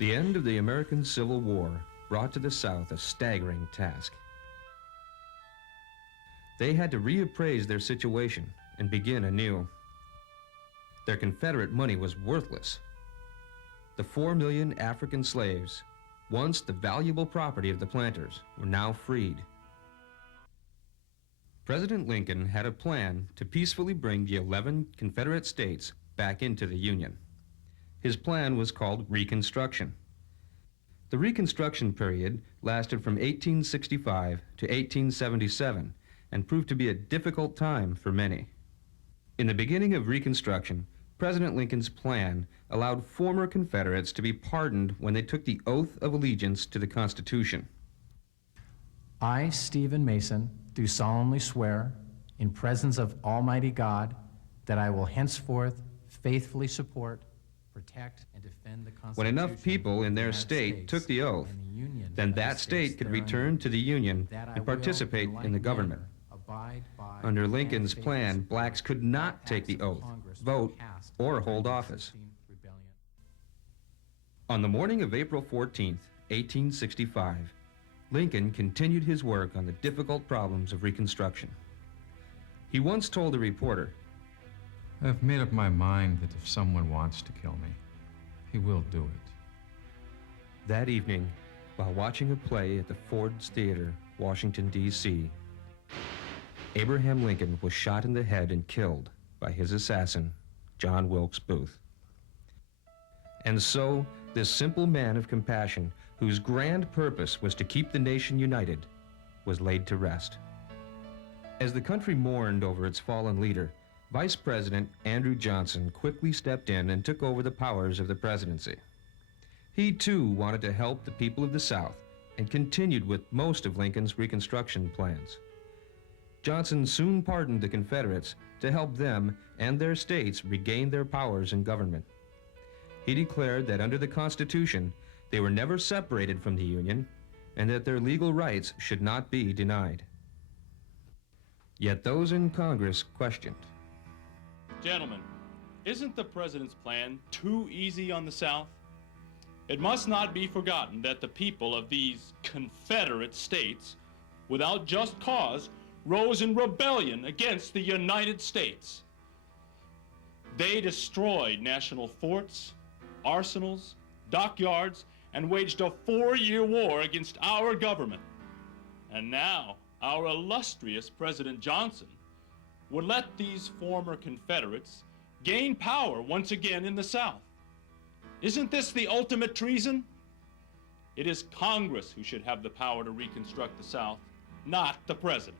The end of the American Civil War brought to the South a staggering task. They had to reappraise their situation and begin anew. Their Confederate money was worthless. The 4 million African slaves, once the valuable property of the planters, were now freed. President Lincoln had a plan to peacefully bring the 11 Confederate states back into the Union. His plan was called Reconstruction. The Reconstruction period lasted from 1865 to 1877 and proved to be a difficult time for many. In the beginning of Reconstruction, President Lincoln's plan allowed former Confederates to be pardoned when they took the oath of allegiance to the Constitution. I, Stephen Mason, do solemnly swear, in presence of Almighty God, that I will henceforth faithfully support, protect, and defend the Constitution. When enough people in their state took the oath, then that state could return to the Union and participate in the government. Under Lincoln's plan, blacks could not take the oath, vote, or hold office. On the morning of April 14, 1865, Lincoln continued his work on the difficult problems of Reconstruction. He once told a reporter, "I've made up my mind that if someone wants to kill me, he will do it." That evening, while watching a play at the Ford's Theater, Washington, D.C., Abraham Lincoln was shot in the head and killed by his assassin, John Wilkes Booth. And so, this simple man of compassion, whose grand purpose was to keep the nation united, was laid to rest. As the country mourned over its fallen leader, Vice President Andrew Johnson quickly stepped in and took over the powers of the presidency. He, too, wanted to help the people of the South and continued with most of Lincoln's Reconstruction plans. Johnson soon pardoned the Confederates to help them and their states regain their powers in government. He declared that under the Constitution, they were never separated from the Union and that their legal rights should not be denied. Yet those in Congress questioned. Gentlemen, isn't the President's plan too easy on the South? It must not be forgotten that the people of these Confederate states, without just cause, rose in rebellion against the United States. They destroyed national forts, arsenals, dockyards, and waged a 4-year war against our government. And now, our illustrious President Johnson would let these former Confederates gain power once again in the South. Isn't this the ultimate treason? It is Congress who should have the power to reconstruct the South, not the President.